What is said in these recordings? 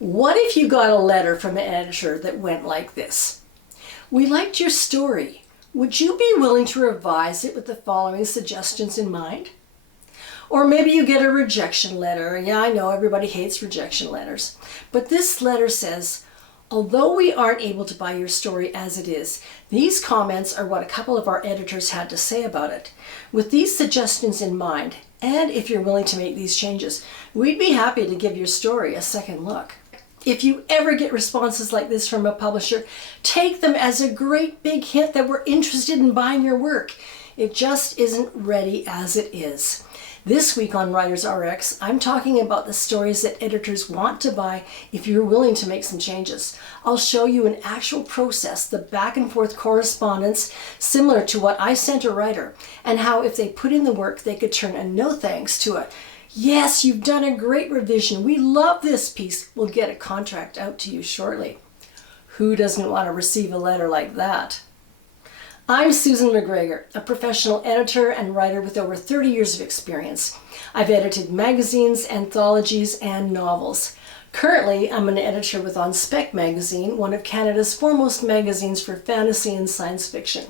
What if you got a letter from an editor that went like this? We liked your story. Would you be willing to revise it with the following suggestions in mind? Or maybe you get a rejection letter. Yeah, I know everybody hates rejection letters. But this letter says, although we aren't able to buy your story as it is, these comments are what a couple of our editors had to say about it. With these suggestions in mind, and if you're willing to make these changes, we'd be happy to give your story a second look. If you ever get responses like this from a publisher, take them as a great big hint that we're interested in buying your work. It just isn't ready as it is. This week on Writers RX, I'm talking about the stories that editors want to buy if you're willing to make some changes. I'll show you an actual process, the back and forth correspondence similar to what I sent a writer, and how if they put in the work, they could turn a no thanks to a yes, you've done a great revision. We love this piece. We'll get a contract out to you shortly. Who doesn't want to receive a letter like that? I'm Susan McGregor, a professional editor and writer with over 30 years of experience. I've edited magazines, anthologies, and novels. Currently, I'm an editor with On Spec magazine, one of Canada's foremost magazines for fantasy and science fiction.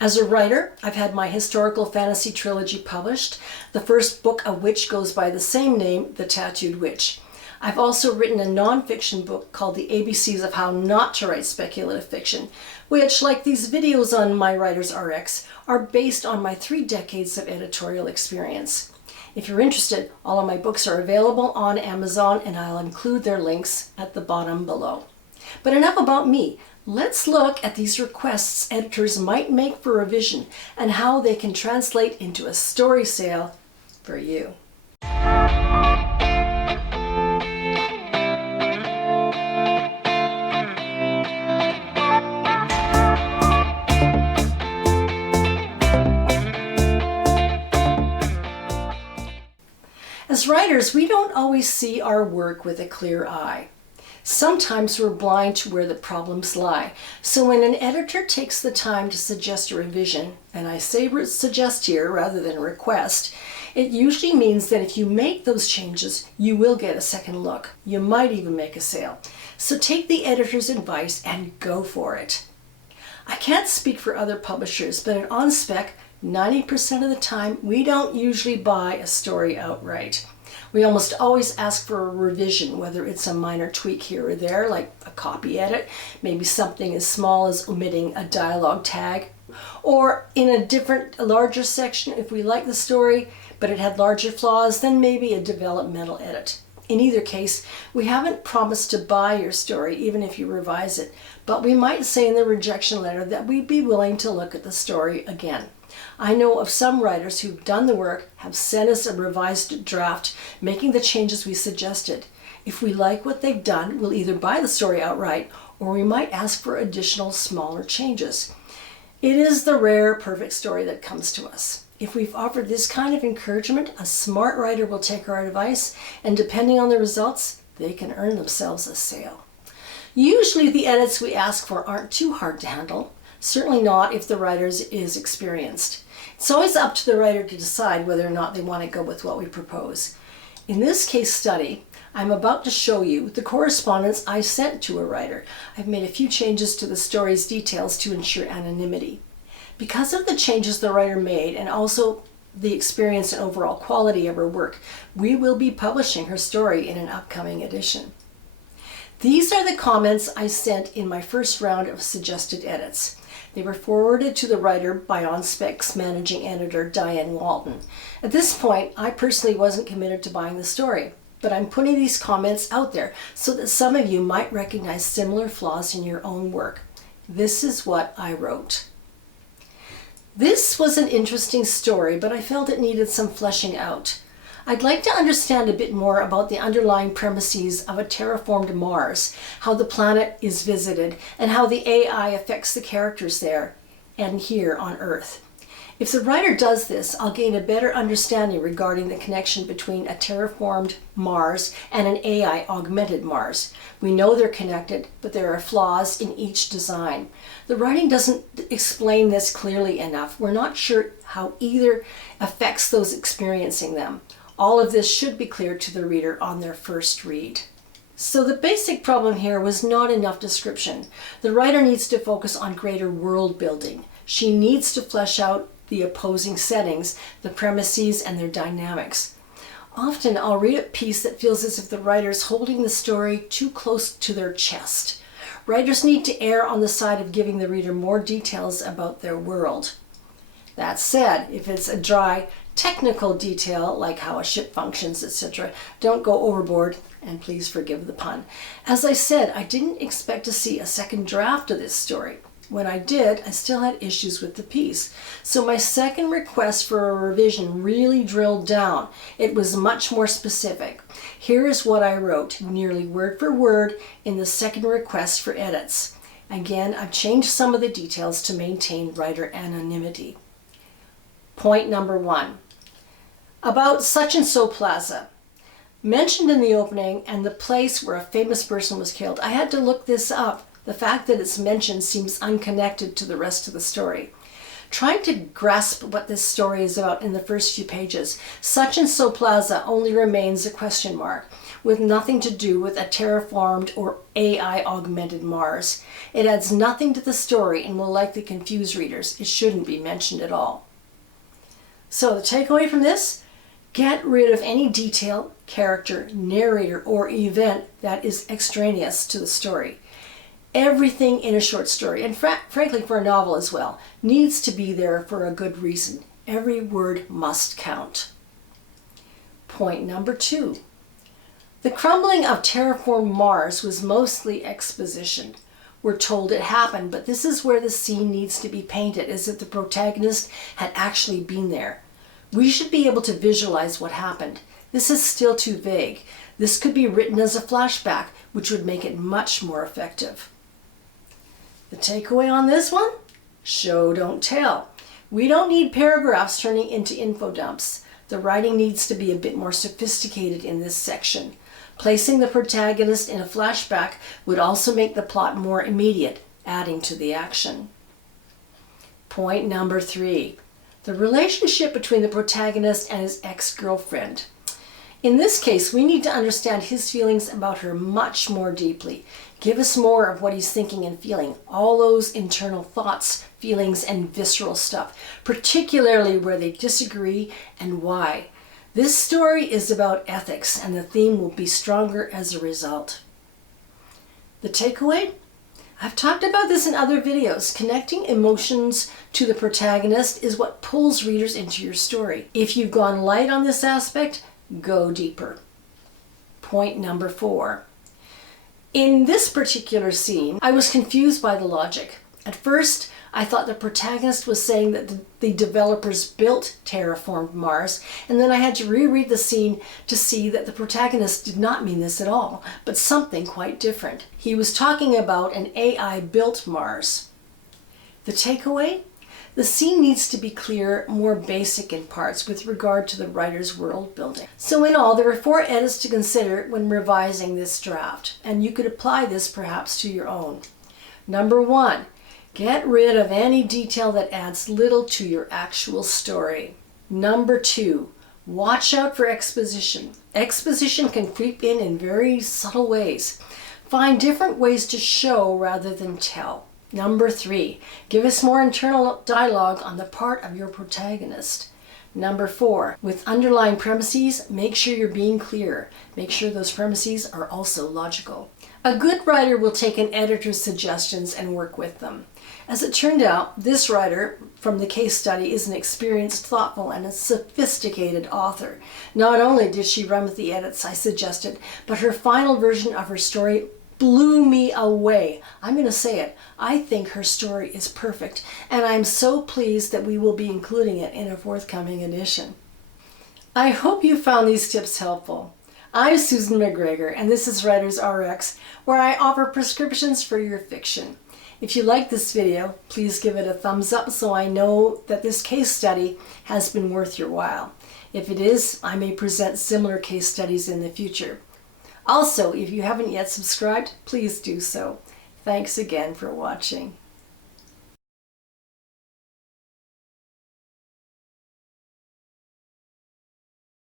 As a writer, I've had my historical fantasy trilogy published, the first book of which goes by the same name, The Tattooed Witch. I've also written a non-fiction book called The ABCs of How Not to Write Speculative Fiction, which, like these videos on my Writers RX, are based on my 3 decades of editorial experience. If you're interested, all of my books are available on Amazon, and I'll include their links at the bottom below. But enough about me. Let's look at these requests editors might make for revision and how they can translate into a story sale for you. As writers, we don't always see our work with a clear eye. Sometimes we're blind to where the problems lie. So when an editor takes the time to suggest a revision, and I say suggest here rather than request, it usually means that if you make those changes, you will get a second look. You might even make a sale. So take the editor's advice and go for it. I can't speak for other publishers, but at On Spec, 90% of the time, we don't usually buy a story outright. We almost always ask for a revision, whether it's a minor tweak here or there, like a copy edit, maybe something as small as omitting a dialogue tag, or in a larger section, if we like the story, but it had larger flaws, then maybe a developmental edit. In either case, we haven't promised to buy your story, even if you revise it, but we might say in the rejection letter that we'd be willing to look at the story again. I know of some writers who've done the work, have sent us a revised draft, making the changes we suggested. If we like what they've done, we'll either buy the story outright, or we might ask for additional smaller changes. It is the rare, perfect story that comes to us. If we've offered this kind of encouragement, a smart writer will take our advice, and depending on the results, they can earn themselves a sale. Usually the edits we ask for aren't too hard to handle. Certainly not if the writer is experienced. It's always up to the writer to decide whether or not they want to go with what we propose. In this case study, I'm about to show you the correspondence I sent to a writer. I've made a few changes to the story's details to ensure anonymity. Because of the changes the writer made and also the experience and overall quality of her work, we will be publishing her story in an upcoming edition. These are the comments I sent in my first round of suggested edits. They were forwarded to the writer by On Spec's managing editor, Diane Walton. At this point, I personally wasn't committed to buying the story, but I'm putting these comments out there so that some of you might recognize similar flaws in your own work. This is what I wrote. This was an interesting story, but I felt it needed some fleshing out. I'd like to understand a bit more about the underlying premises of a terraformed Mars, how the planet is visited, and how the AI affects the characters there and here on Earth. If the writer does this, I'll gain a better understanding regarding the connection between a terraformed Mars and an AI augmented Mars. We know they're connected, but there are flaws in each design. The writing doesn't explain this clearly enough. We're not sure how either affects those experiencing them. All of this should be clear to the reader on their first read. So the basic problem here was not enough description. The writer needs to focus on greater world building. She needs to flesh out the opposing settings, the premises, and their dynamics. Often I'll read a piece that feels as if the writer's holding the story too close to their chest. Writers need to err on the side of giving the reader more details about their world. That said, if it's a dry, technical detail, like how a ship functions, etc., don't go overboard, and please forgive the pun. As I said, I didn't expect to see a second draft of this story. When I did, I still had issues with the piece. So my second request for a revision really drilled down. It was much more specific. Here is what I wrote, nearly word for word, in the second request for edits. Again, I've changed some of the details to maintain writer anonymity. Point number 1. About such and so plaza. Mentioned in the opening and the place where a famous person was killed. I had to look this up. The fact that it's mentioned seems unconnected to the rest of the story. Trying to grasp what this story is about in the first few pages, such and so plaza only remains a question mark, with nothing to do with a terraformed or AI augmented Mars. It adds nothing to the story and will likely confuse readers. It shouldn't be mentioned at all. So the takeaway from this, get rid of any detail, character, narrator, or event that is extraneous to the story. Everything in a short story, and frankly for a novel as well, needs to be there for a good reason. Every word must count. Point number 2. The crumbling of terraformed Mars was mostly exposition. We're told it happened, but this is where the scene needs to be painted, as if the protagonist had actually been there. We should be able to visualize what happened. This is still too vague. This could be written as a flashback, which would make it much more effective. The takeaway on this one? Show, don't tell. We don't need paragraphs turning into info dumps. The writing needs to be a bit more sophisticated in this section. Placing the protagonist in a flashback would also make the plot more immediate, adding to the action. Point number 3. The relationship between the protagonist and his ex-girlfriend. In this case, we need to understand his feelings about her much more deeply. Give us more of what he's thinking and feeling, all those internal thoughts, feelings, and visceral stuff, particularly where they disagree and why. This story is about ethics, and the theme will be stronger as a result. The takeaway? I've talked about this in other videos. Connecting emotions to the protagonist is what pulls readers into your story. If you've gone light on this aspect, go deeper. Point number 4. In this particular scene, I was confused by the logic. At first, I thought the protagonist was saying that the developers built terraformed Mars, and then I had to reread the scene to see that the protagonist did not mean this at all, but something quite different. He was talking about an AI-built Mars. The takeaway? The scene needs to be clear, more basic in parts with regard to the writer's world building. So in all, there are 4 edits to consider when revising this draft, and you could apply this perhaps to your own. Number 1, get rid of any detail that adds little to your actual story. Number 2, watch out for exposition. Exposition can creep in very subtle ways. Find different ways to show rather than tell. Number 3, give us more internal dialogue on the part of your protagonist. Number 4, with underlying premises, make sure you're being clear. Make sure those premises are also logical. A good writer will take an editor's suggestions and work with them. As it turned out, this writer from the case study is an experienced, thoughtful, and a sophisticated author. Not only did she run with the edits I suggested, but her final version of her story blew me away. I'm going to say it. I think her story is perfect, and I'm so pleased that we will be including it in a forthcoming edition. I hope you found these tips helpful. I'm Susan McGregor, and this is Writers RX, where I offer prescriptions for your fiction. If you like this video, please give it a thumbs up so I know that this case study has been worth your while. If it is, I may present similar case studies in the future. Also, if you haven't yet subscribed, please do so. Thanks again for watching.